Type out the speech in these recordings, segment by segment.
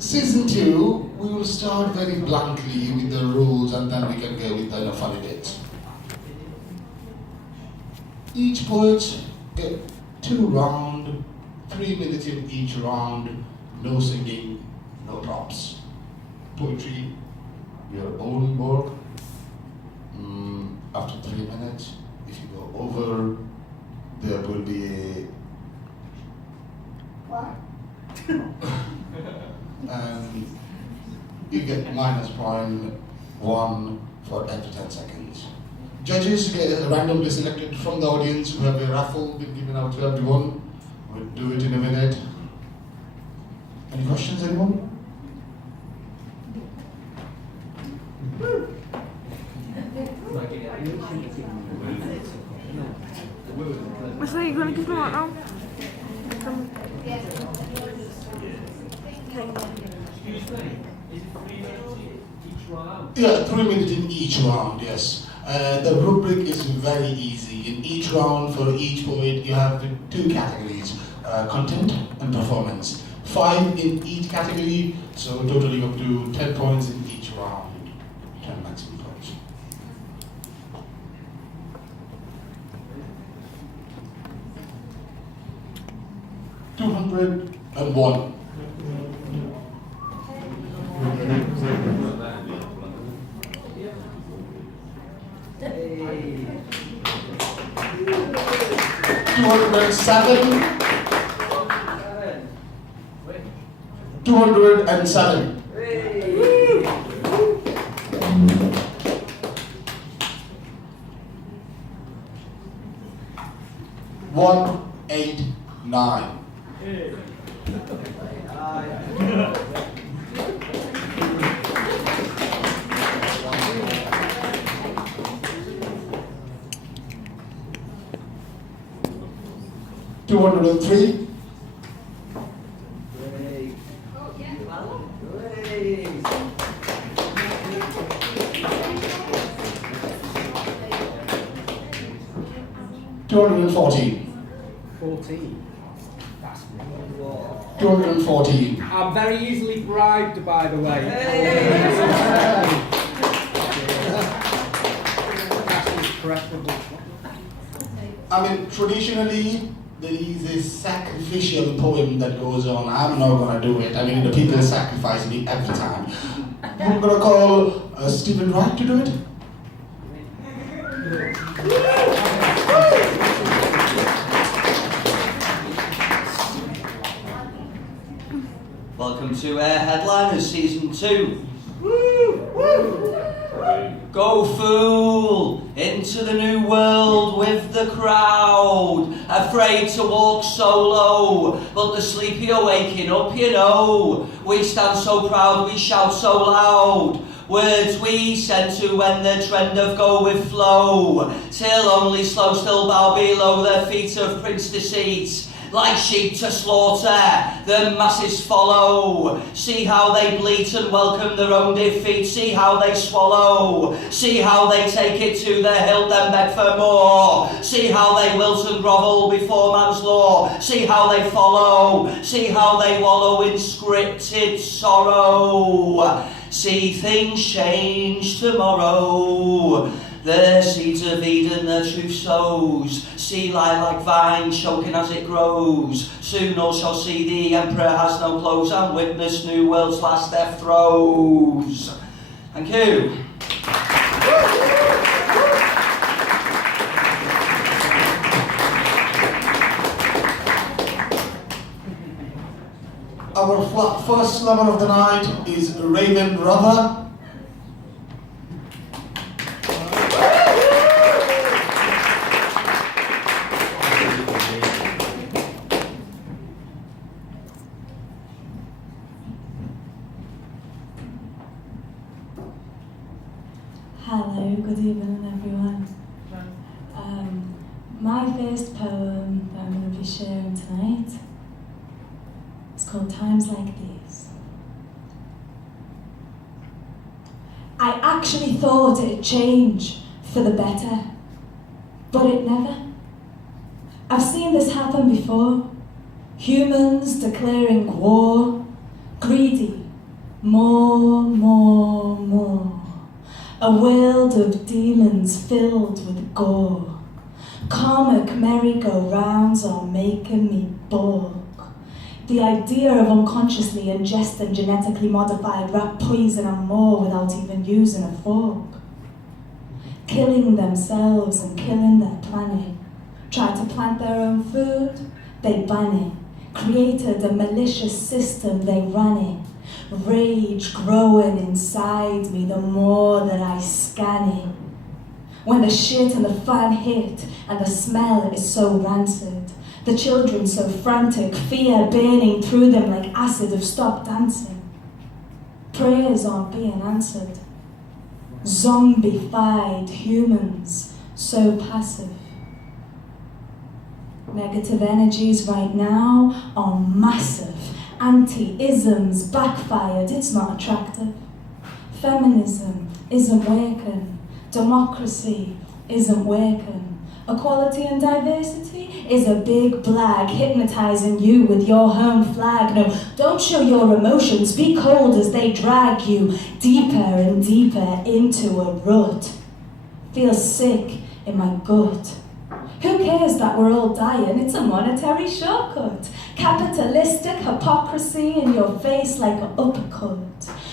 Season 2, we will start very bluntly with the rules and then we can go with the funny bits. Each poet get 2 rounds, 3 minutes in each round, no singing, no props. Poetry, your own work. After 3 minutes, if you go over, there will be a what? And you get -0.1 for every 10 seconds. Judges get randomly selected from the audience. We have a raffle been given out to everyone. We'll do it in a minute. Any questions, anyone? So you're going to give them what now? Yeah, 3 minutes in each round, yes. The rubric is very easy. In each round, for each poet, you have 2 categories, content and performance. 5 in each category, so totaling up to 10 points in each round. 10 maximum points. $201. $207. $207. $189. $203. $214. 14. That's 214. I'm very easily bribed, by the way. That's preferable. I mean, traditionally, there is a sacrificial poem that goes on. I'm not going to do it. I mean, the people sacrifice me every time. I'm going to call Stephen Wright to do it. Welcome to Headliners Season 2. Go fool into the new world with the crowd, afraid to walk solo, but the sleepy are waking up, you know. We stand so proud, we shout so loud, words we send to when the trend of go with flow, till only slow still bow below their feet of prince deceit. Like sheep to slaughter, the masses follow. See how they bleat and welcome their own defeat. See how they swallow. See how they take it to the hilt, then beg for more. See how they wilt and grovel before man's law. See how they follow. See how they wallow in scripted sorrow. See things change tomorrow. The seeds of Eden the truth sows. See lilac vine choking as it grows. Soon all shall see the emperor has no clothes and witness new world's last death throes. Thank you. Our first lover of the night is Raymond Rother. Hello, good evening everyone. My first poem that I'm going to be sharing tonight is called Times Like These. I actually thought it'd change for the better, but it never. I've seen this happen before. Humans declaring war, greedy, More, more, more. A world of demons filled with gore. Comic merry-go-rounds are making me balk. The idea of unconsciously ingesting genetically modified rat poison and more without even using a fork. Killing themselves and killing their planet. Tried to plant their own food, they ban it. Created a malicious system, they ran it. Rage growing inside me the more that I scan it. When the shit and the fan hit and the smell is so rancid, the children so frantic, fear burning through them like acid have stopped dancing. Prayers aren't being answered. Zombified humans, so passive. Negative energies right now are massive. Anti-isms backfired, it's not attractive. Feminism isn't working. Democracy isn't working. Equality and diversity is a big blag, hypnotizing you with your home flag. No, don't show your emotions, be cold as they drag you deeper and deeper into a rut. Feel sick in my gut. Who cares that we're all dying? It's a monetary shortcut. Capitalistic hypocrisy in your face like an uppercut.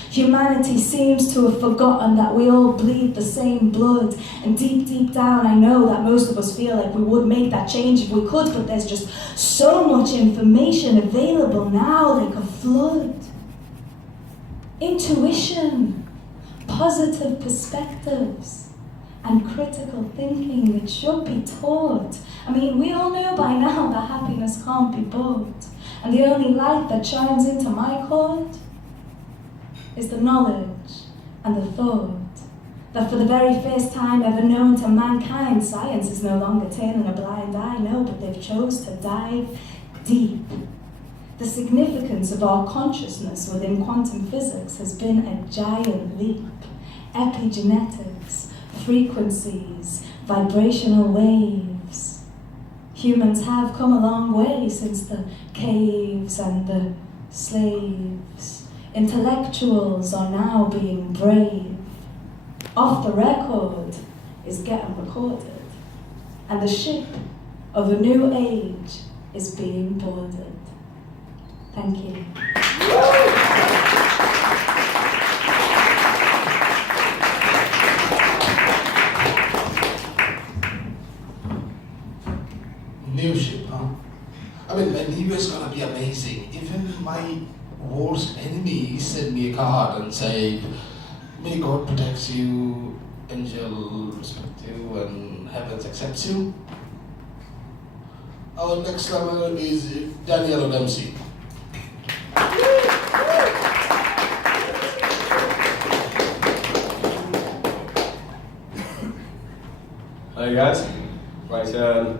Humanity seems to have forgotten that we all bleed the same blood. And deep, deep down, I know that most of us feel like we would make that change if we could, but there's just so much information available now, like a flood. Intuition, positive perspectives, and critical thinking that should be taught. I mean, we all know by now that happiness can't be bought. And the only light that shines into my court is the knowledge and the thought that for the very first time ever known to mankind, science is no longer turning a blind eye, no, but they've chose to dive deep. The significance of our consciousness within quantum physics has been a giant leap. Epigenetics, frequencies, vibrational waves. Humans have come a long way since the caves and the slaves. Intellectuals are now being brave. Off the record is getting recorded. And the ship of a new age is being boarded. Thank you. New ship, huh? I mean, the new is gonna be amazing. Even my worst enemy sent me a card and said, "May God protect you, angel respect you, and heavens accepts you." Our next level is Daniel Dempsey. Hi guys. Right,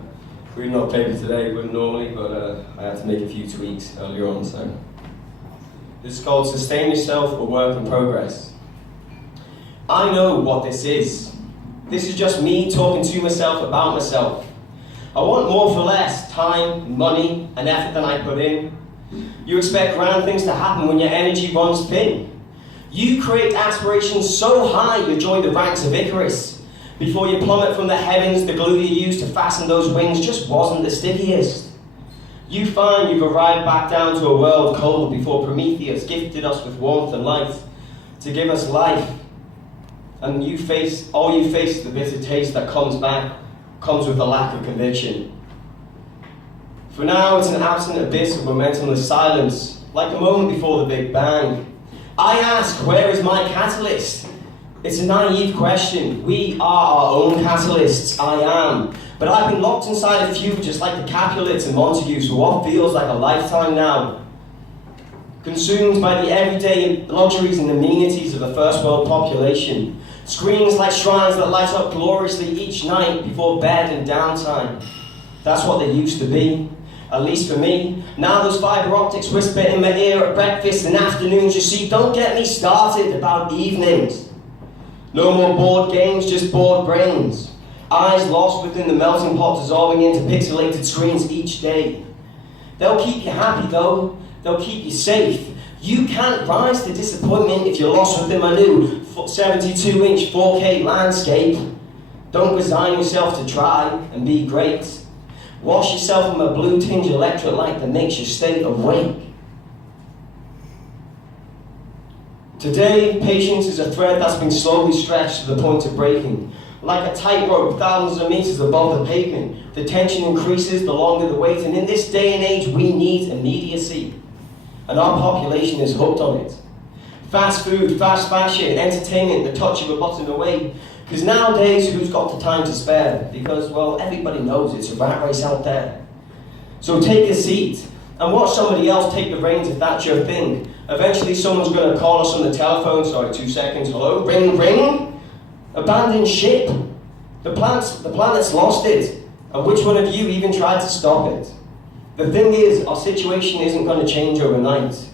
we're not paper today, but normally, but I had to make a few tweaks earlier on, so. This is called Sustain Yourself or Work in Progress. I know what this is. This is just me talking to myself about myself. I want more for less time, money, and effort than I put in. You expect grand things to happen when your energy runs thin. You create aspirations so high you join the ranks of Icarus. Before you plummet from the heavens, the glue you used to fasten those wings just wasn't the stickiest. You find you've arrived back down to a world cold before Prometheus gifted us with warmth and light to give us life. And all you face is the bitter taste that comes with a lack of conviction. For now, it's an absent abyss of momentumless silence, like a moment before the Big Bang. I ask, where is my catalyst? It's a naive question. We are our own catalysts, I am. But I've been locked inside a few, just like the Capulets and Montagues, for what feels like a lifetime now. Consumed by the everyday luxuries and amenities of a first world population. Screens like shrines that light up gloriously each night before bed and downtime. That's what they used to be, at least for me. Now those fiber optics whisper in my ear at breakfast and afternoons. You see, don't get me started about evenings. No more board games, just bored brains. Eyes lost within the melting pot, dissolving into pixelated screens each day. They'll keep you happy though, they'll keep you safe, You can't rise to disappointment if you're lost within my new 72-inch 4K landscape. Don't resign yourself to try and be great. Wash yourself in my blue tinge electrolyte that makes you stay awake. Today, patience is a thread that's been slowly stretched to the point of breaking. Like a tightrope thousands of meters above the pavement, the tension increases the longer the wait, and in this day and age we need immediacy. And our population is hooked on it. Fast food, fast fashion, entertainment, the touch of a button away. Because nowadays, who's got the time to spare? Because, well, everybody knows it's a rat race out there. So take a seat and watch somebody else take the reins if that's your thing. Eventually someone's going to call us on the telephone. Sorry, 2 seconds. Hello? Ring, ring? Abandoned ship. The planet's lost it. And which one of you even tried to stop it? The thing is, our situation isn't going to change overnight.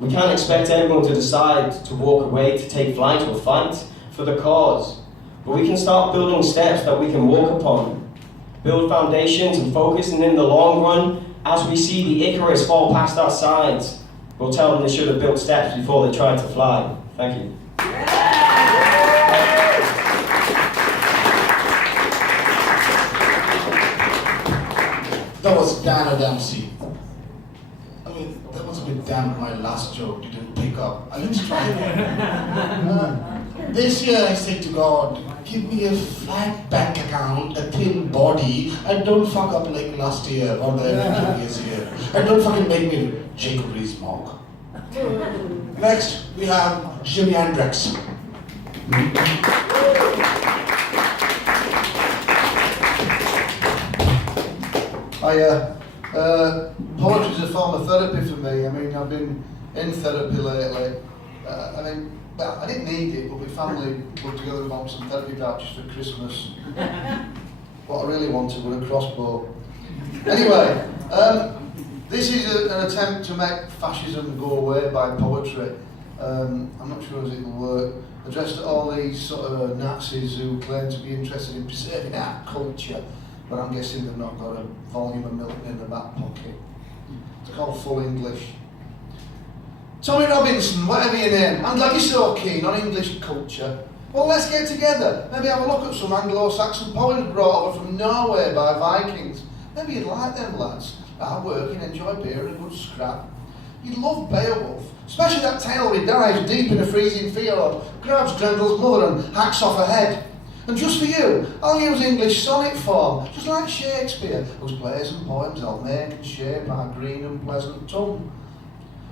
We can't expect everyone to decide to walk away, to take flight or fight for the cause. But we can start building steps that we can walk upon. Build foundations and focus, and in the long run, as we see the Icarus fall past our sides, we'll tell them they should have built steps before they tried to fly. Thank you. That was Dan Adamsi. I mean, that was a bit damn my last joke didn't pick up. Let's try one. This year I say to God, give me a fat bank account, a thin body, and don't fuck up like last year or the previous year. And don't fucking make me Jacob Rees-Mogg. Next, we have Jimi Hendrix. Poetry is a form of therapy for me. I mean, I've been in therapy lately. I didn't need it, but my family put together and bought some therapy vouchers for Christmas. What I really wanted was a crossbow. Anyway, this is an attempt to make fascism go away by poetry. I'm not sure as it'll work. Addressed to all these sort of Nazis who claim to be interested in preserving our culture, but I'm guessing they've not got a volume of milk in their back pocket. It's called Full English. Tommy Robinson, whatever your name, I'm glad you're so keen on English culture. Well, let's get together. Maybe have a look at some Anglo-Saxon poems brought over from Norway by Vikings. Maybe you'd like them lads. Hard working, enjoy beer and a good scrap. You'd love Beowulf, especially that tale where he dives deep in a freezing fjord, grabs Grendel's mother and hacks off her head. And just for you, I'll use English sonnet form, just like Shakespeare, whose plays and poems I'll make and shape our green and pleasant tongue.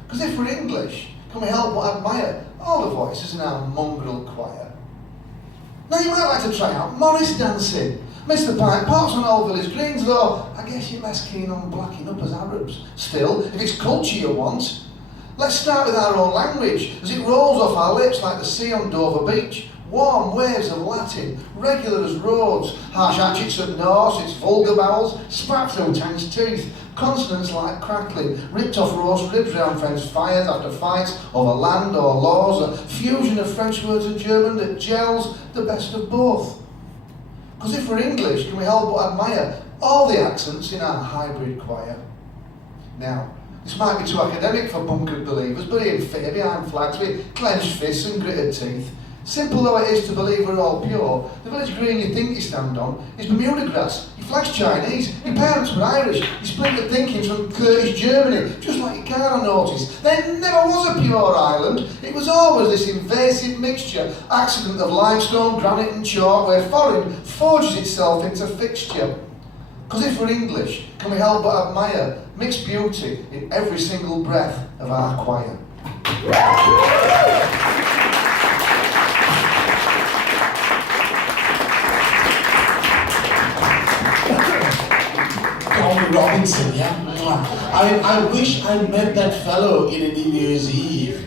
Because if we're English, can we help but admire all the voices in our mongrel choir? Now you might like to try out Morris dancing. Mr. Pike pops on Old Village Greens, though I guess you're less keen on blacking up as Arabs. Still, if it's culture you want, let's start with our own language, as it rolls off our lips like the sea on Dover Beach. Warm waves of Latin, regular as roads, harsh hatchets of Norse, its vulgar vowels, spat through Tang's teeth, consonants like crackling, ripped off roast ribs round friends' fires after fights over land or laws, a fusion of French words and German that gels the best of both. Because if we're English, can we help but admire all the accents in our hybrid choir? Now, this might be too academic for bunkered believers, but in fear behind flags with clenched fists and gritted teeth. Simple though it is to believe we're all pure, the village green you think you stand on is Bermuda grass. Your flag's Chinese, your parents were Irish, you split the thinkings from Kurdish Germany, just like your car I noticed. There never was a pure island, it was always this invasive mixture, accident of limestone, granite and chalk, where foreign forges itself into fixture. Because if we're English, can we help but admire mixed beauty in every single breath of our choir? Tommy Robinson, yeah? I wish I met that fellow in a New Year's Eve.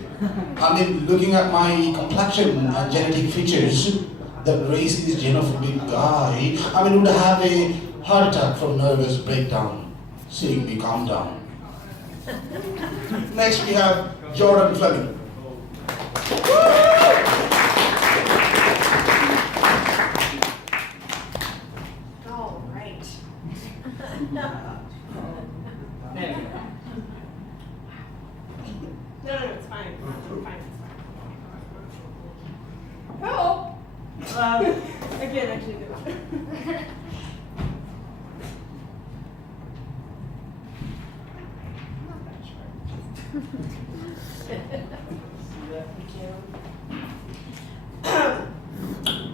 I mean, looking at my complexion and genetic features, that racist xenophobic guy, I mean, would have a heart attack from nervous breakdown, seeing me calm down. Next we have Jordan Fleming. All right. There we go. No,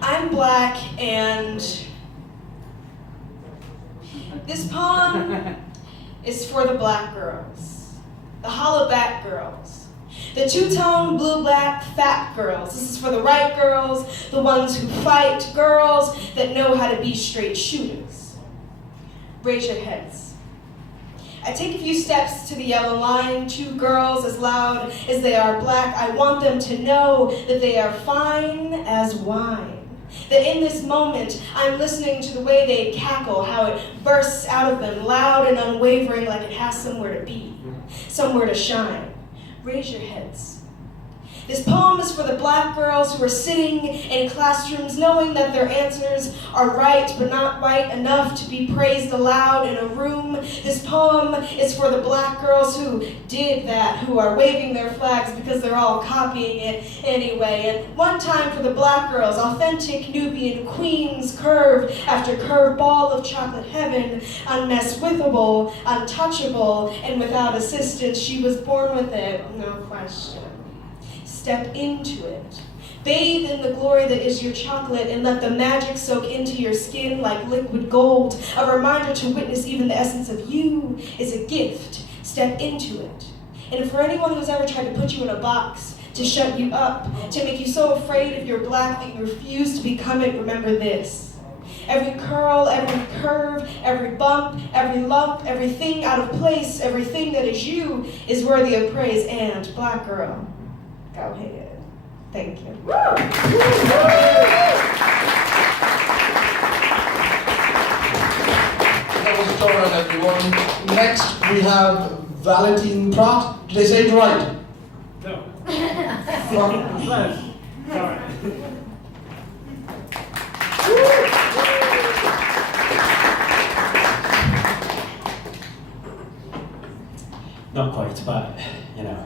I'm black, and this poem is for the black girls, the hollaback girls, the two-tone blue-black fat girls. This is for the right girls, the ones who fight, girls that know how to be straight shooters. Raise your heads. I take a few steps to the yellow line, two girls as loud as they are black. I want them to know that they are fine as wine. That in this moment, I'm listening to the way they cackle, how it bursts out of them, loud and unwavering, like it has somewhere to be, somewhere to shine. Raise your heads. This poem is for the black girls who are sitting in classrooms knowing that their answers are right, but not right enough to be praised aloud in a room. This poem is for the black girls who did that, who are waving their flags because they're all copying it anyway. And one time for the black girls, authentic Nubian queens, curve after curve, ball of chocolate heaven, unmesswithable, untouchable, and without assistance. She was born with it, no question. Step into it. Bathe in the glory that is your chocolate and let the magic soak into your skin like liquid gold. A reminder to witness even the essence of you is a gift. Step into it. And for anyone who's ever tried to put you in a box, to shut you up, to make you so afraid of your black that you refuse to become it, remember this. Every curl, every curve, every bump, every lump, everything out of place, everything that is you is worthy of praise. And black girl, go ahead. Thank you. That was Toran, everyone. Next, we have Valentine Pratt. Did I say it right? No. From Sorry. Not quite, but you know,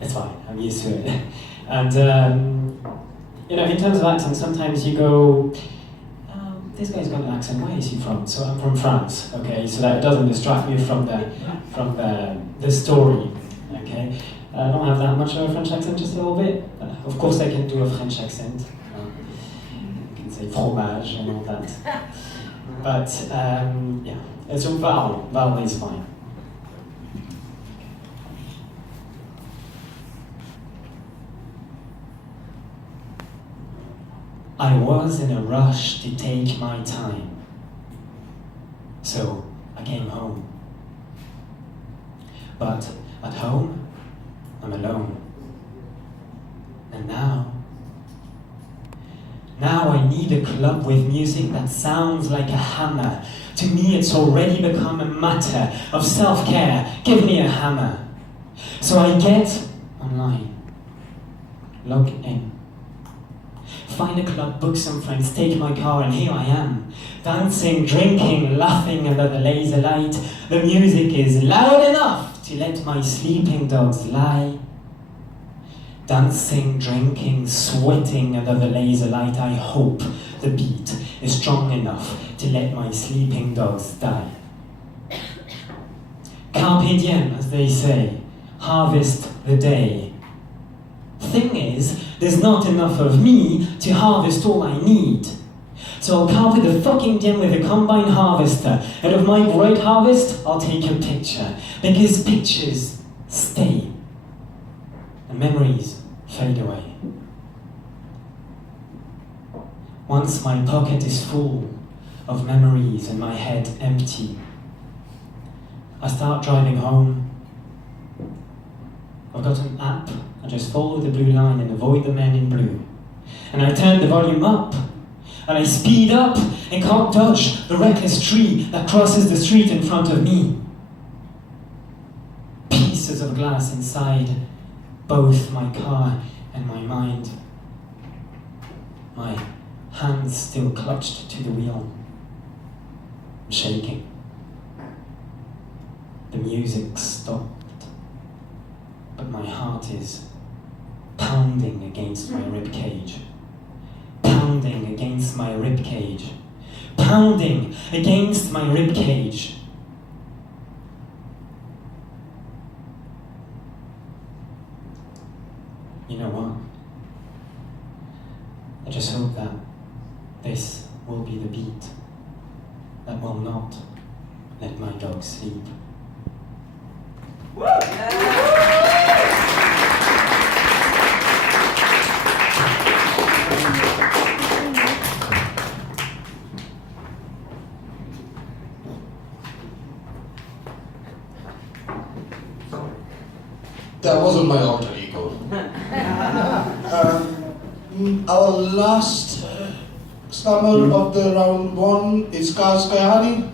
it's fine. I'm used to it. And you know, in terms of accent, sometimes you go, this guy's got an accent. Where is he from? So I'm from France. Okay, so that it doesn't distract me from the story. Okay, I don't have that much of a French accent, just a little bit. Of course, I can do a French accent. I can say fromage and all that. But yeah, it's a vowel. Vowel is fine. I was in a rush to take my time, so I came home. But at home, I'm alone. And now I need a club with music that sounds like a hammer. To me, it's already become a matter of self-care. Give me a hammer. So I get online, log in. Find a club, book some friends, take my car, and here I am. Dancing, drinking, laughing under the laser light. The music is loud enough to let my sleeping dogs lie. Dancing, drinking, sweating under the laser light. I hope the beat is strong enough to let my sleeping dogs die. Carpe diem, as they say. Harvest the day. Thing is, there's not enough of me to harvest all I need. So I'll carve the fucking diem with a combine harvester, and of my great harvest, I'll take a picture, because pictures stay, and memories fade away. Once my pocket is full of memories and my head empty, I start driving home. I've got an app. I just follow the blue line and avoid the men in blue. And I turn the volume up, and I speed up and can't dodge the reckless tree that crosses the street in front of me. Pieces of glass inside both my car and my mind. My hands still clutched to the wheel. I'm shaking. The music stopped, but my heart is pounding against my rib cage. Pounding against my rib cage. Pounding against my rib cage. you know what? I just hope that this will be the beat that will not let my dog sleep. That wasn't my alter ego. Our last stammer of the round one is Kaz Kayani.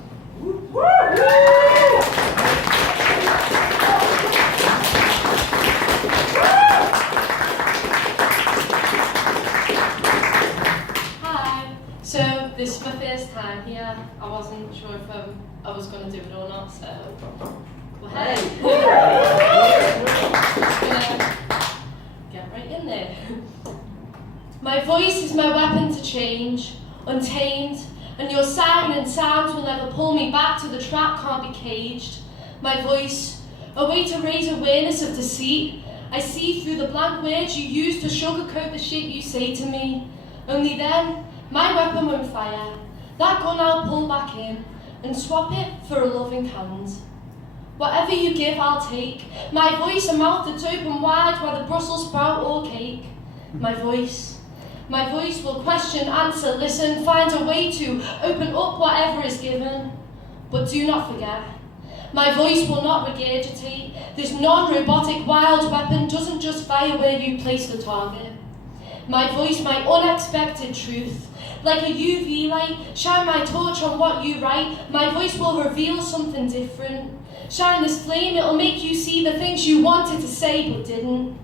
Hi. So this is my first time here. I wasn't sure if I was going to do it or not, so go ahead. Just gonna get right in there. My voice is my weapon to change, untamed, and your silent sounds will never pull me back to the trap, can't be caged. My voice, a way to raise awareness of deceit. I see through the blank words you use to sugarcoat the shit you say to me. Only then, my weapon won't fire. That gun I'll pull back in and swap it for a loving hand. Whatever you give, I'll take. My voice, a mouth that's open wide, whether Brussels sprout or cake. My voice will question, answer, listen, find a way to open up whatever is given. But do not forget, my voice will not regurgitate. This non-robotic wild weapon doesn't just fire where you place the target. My voice, my unexpected truth. Like a UV light, shine my torch on what you write. My voice will reveal something different. Shine this flame, it'll make you see the things you wanted to say but didn't.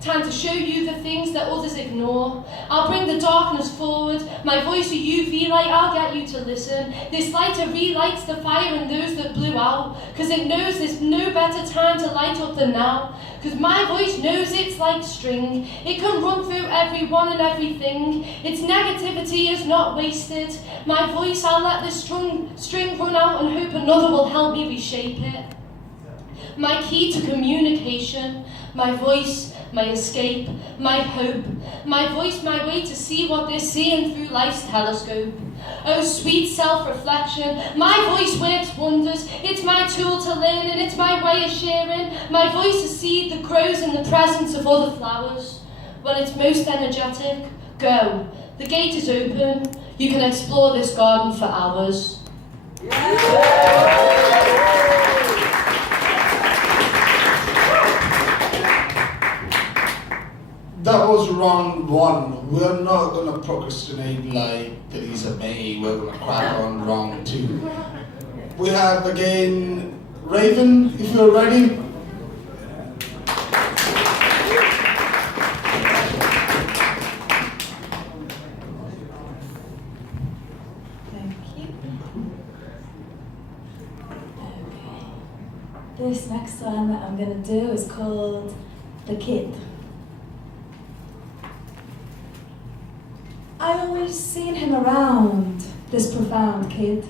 Time to show you the things that others ignore. I'll bring the darkness forward. My voice, a UV light, I'll get you to listen. This lighter relights the fire in those that blew out. Cause it knows there's no better time to light up than now. Cause my voice knows it's like string. It can run through everyone and everything. Its negativity is not wasted. My voice, I'll let this string run out and hope another will help me reshape it. My key to communication. My voice, my escape, my hope, my voice, my way to see what they're seeing through life's telescope. Oh, sweet self-reflection, my voice works wonders. It's my tool to learn and it's my way of sharing. My voice is a seed that grows in the presence of other flowers. When it's most energetic, go. The gate is open. You can explore this garden for hours. That was round one. We're not going to procrastinate like Theresa May. We're going to crack on round two. We have again Raven, if you're ready. Thank you. Okay. This next one that I'm going to do is called The Kid. I always seen him around, this profound kid.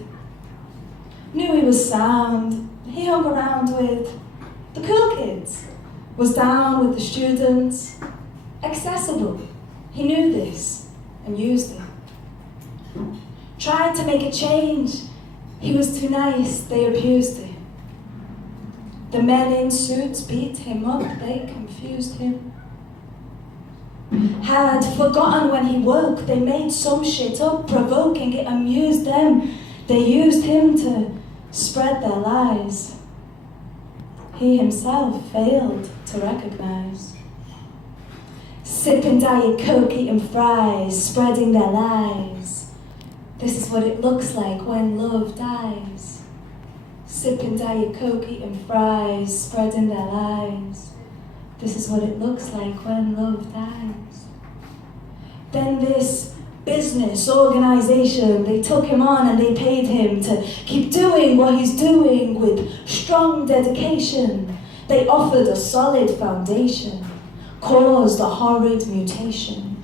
Knew he was sound, he hung around with the cool kids, was down with the students, accessible. He knew this and used it. Tried to make a change, he was too nice, they abused him. The men in suits beat him up, they confused him. Had forgotten when he woke, they made some shit up, provoking it amused them. They used him to spread their lies. He himself failed to recognize. Sipping Diet Coke, eating fries, spreading their lies. This is what it looks like when love dies. Sipping Diet Coke, eating fries, spreading their lies. This is what it looks like when love dies. Then this business organization, they took him on and they paid him to keep doing what he's doing with strong dedication. They offered a solid foundation, caused a horrid mutation.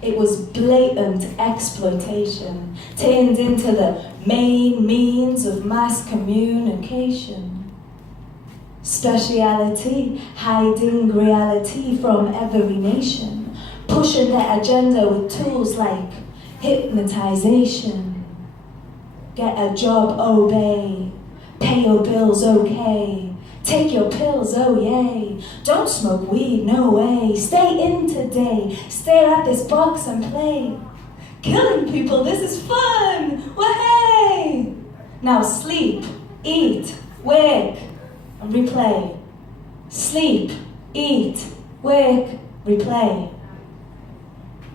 It was blatant exploitation, turned into the main means of mass communication. Speciality, hiding reality from every nation, pushing their agenda with tools like hypnotization. Get a job, obey. Pay your bills, okay. Take your pills, oh yay. Don't smoke weed, no way. Stay in today. Stare at this box and play. Killing people, this is fun. Wahey! Now sleep, eat, wake, and replay. Sleep, eat, wake, replay.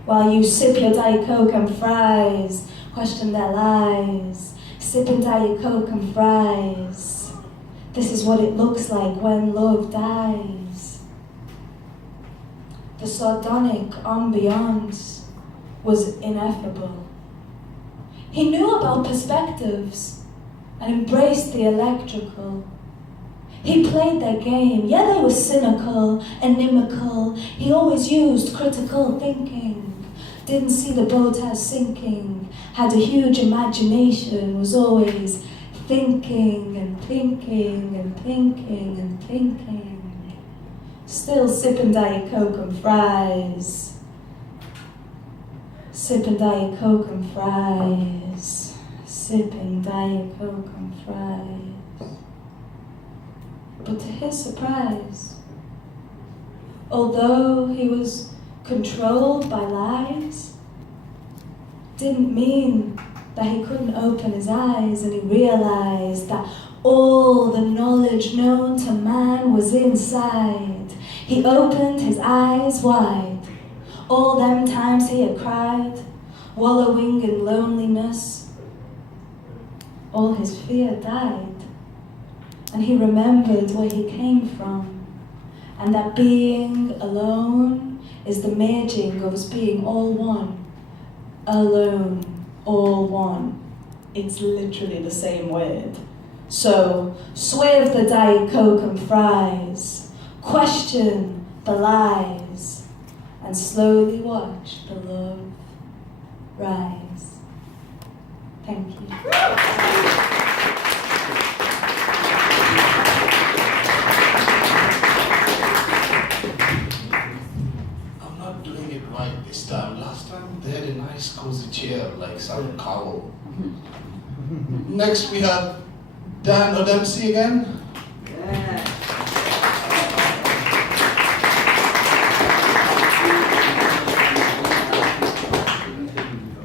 While you sip your Diet Coke and fries, question their lies. Sipping Diet Coke and fries. This is what it looks like when love dies. The sardonic ambiance was ineffable. He knew about perspectives and embraced the electrical. He played their game. Yeah, they were cynical, inimical. He always used critical thinking. Didn't see the boat as sinking. Had a huge imagination. Was always thinking and thinking and thinking and thinking. Still sipping Diet Coke and fries. Sipping Diet Coke and fries. Sipping Diet Coke and fries. But to his surprise, although he was controlled by lies, didn't mean that he couldn't open his eyes, and he realized that all the knowledge known to man was inside. He opened his eyes wide. All them times he had cried, wallowing in loneliness, all his fear died. And he remembered where he came from, and that being alone is the merging of us being all one. Alone, all one. It's literally the same word. So, swerve the Diet Coke and fries, question the lies, and slowly watch the love rise. Thank you. Right this time. Last time they had a nice cozy chair like some cowl. Next we have Dan O'Dempsey again.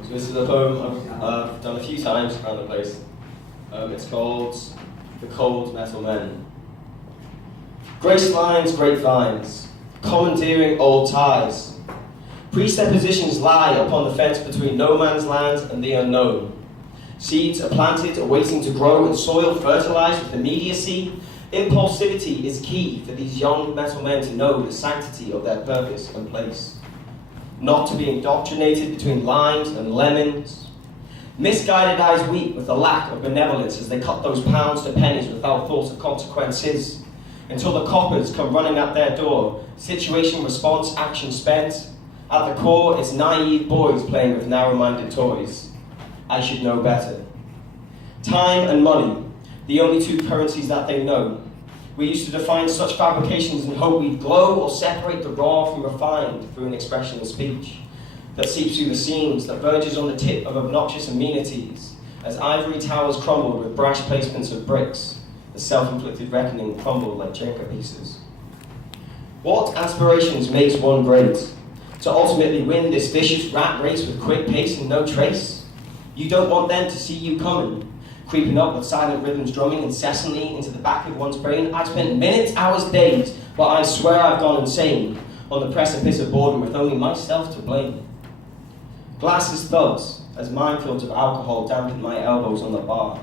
So this is a poem I've done a few times around the place. It's called The Cold Metal Men. Grace lines, grapevines, commandeering old ties. Presuppositions lie upon the fence between no man's land and the unknown. Seeds are planted, awaiting to grow, and soil fertilized with immediacy. Impulsivity is key for these young metal men to know the sanctity of their purpose and place. Not to be indoctrinated between limes and lemons. Misguided eyes weep with the lack of benevolence as they cut those pounds to pennies without thought of consequences. Until the coppers come running at their door, situation, response, action spent. At the core, it's naive boys playing with narrow-minded toys. I should know better. Time and money, the only two currencies that they know. We used to define such fabrications in hope we'd glow or separate the raw from refined through an expression of speech that seeps through the seams, that verges on the tip of obnoxious amenities, as ivory towers crumbled with brash placements of bricks, the self-inflicted reckoning crumbled like Jenga pieces. What aspirations makes one great? To ultimately win this vicious rat race with quick pace and no trace? You don't want them to see you coming, creeping up with silent rhythms drumming incessantly into the back of one's brain. I've spent minutes, hours, days, but I swear I've gone insane on the precipice of boredom with only myself to blame. Glasses thuds as minefields of alcohol dampen my elbows on the bar.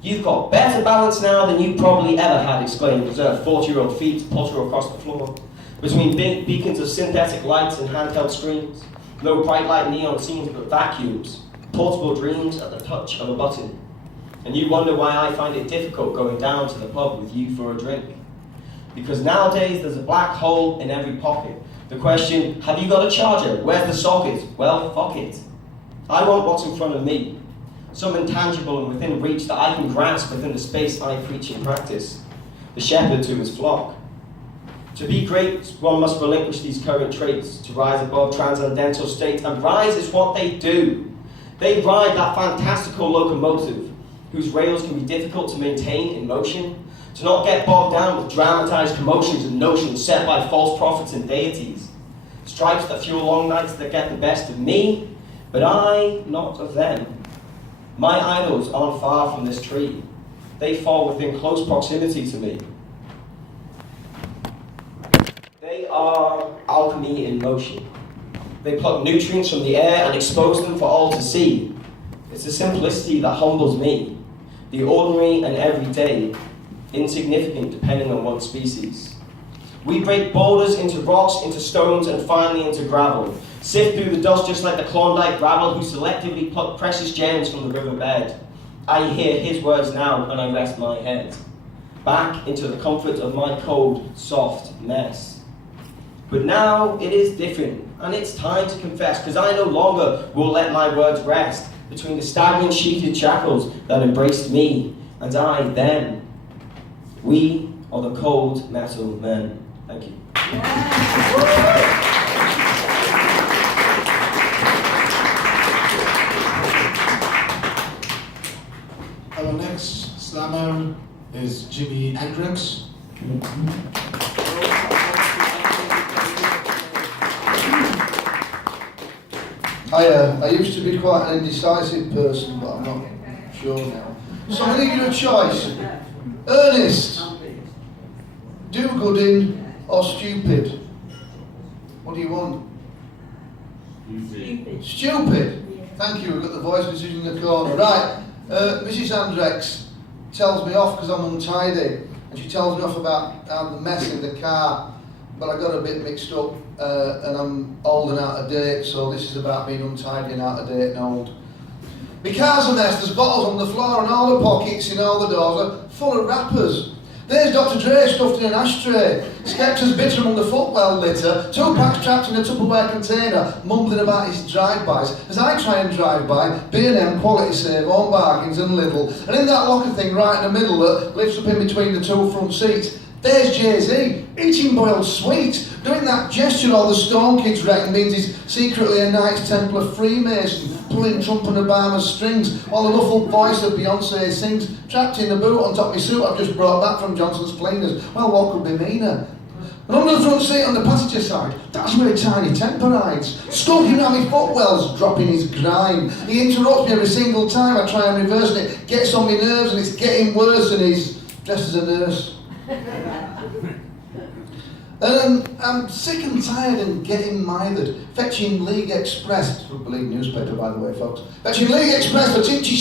You've got better balance now than you probably ever had, exclaimed reserved 40-year-old feet to potter across the floor. Between big beacons of synthetic lights and handheld screens, no bright light neon scenes but vacuums, portable dreams at the touch of a button. And you wonder why I find it difficult going down to the pub with you for a drink. Because nowadays there's a black hole in every pocket. The question, have you got a charger? Where's the socket? Well, fuck it. I want what's in front of me. Some intangible and within reach that I can grasp within the space I preach and practice. the shepherd to his flock. To be great, one must relinquish these current traits, to rise above transcendental state, and rise is what they do. They ride that fantastical locomotive, whose rails can be difficult to maintain in motion, to not get bogged down with dramatized commotions and notions set by false prophets and deities. Stripes that fuel long nights that get the best of me, but I not of them. My idols aren't far from this tree. They fall within close proximity to me. They are alchemy in motion. They pluck nutrients from the air and expose them for all to see. It's the simplicity that humbles me, the ordinary and everyday, insignificant depending on one's species. We break boulders into rocks, into stones, and finally into gravel. Sift through the dust just like the Klondike gravel who selectively pluck precious gems from the riverbed. I hear his words now and I rest my head, back into the comfort of my cold, soft mess. But now it is different, and it's time to confess, because I no longer will let my words rest between the stagnant sheeted shackles that embraced me, and I them. We are the cold metal men. Thank you. Our next slammer is Jimi Hendrix. I used to be quite an indecisive person, but I'm not sure now. So I'm going to give you a choice. Ernest, do-gooding or stupid? What do you want? Stupid. Stupid? Thank you, we've got the voice decision in the corner. Right, Mrs. Hendrix tells me off because I'm untidy, and she tells me off about the mess in the car, but I got a bit mixed up, and I'm old and out of date, so this is about being untidy and out of date and old. My car's a mess, there's bottles on the floor and all the pockets in all the doors are full of wrappers. There's Dr. Dre stuffed in an ashtray, Skepta's bitter among the footwell litter, 2 packs trapped in a Tupperware container, mumbling about his drive-bys. As I try and drive by, B&M, Quality Save, Own Bargains and Lidl, and in that locker thing right in the middle that lifts up in between the 2 front seats, there's Jay-Z, eating boiled sweets, doing that gesture all the Stone Kids reckon means he's secretly a Knights Templar Freemason, pulling Trump and Obama's strings, while the muffled voice of Beyonce sings, trapped in the boot on top of my suit I've just brought back from Johnson's Cleaners. Well, what could be meaner? And under the front seat on the passenger side, that's where Tiny Temper rides, stalking around my footwells, dropping his grime. He interrupts me every single time I try and reverse it, it gets on my nerves and it's getting worse, and he's dressed as a nurse. And I'm sick and tired and getting mithered, fetching League Express, it's a League newspaper by the way folks, fetching League Express for Tinchy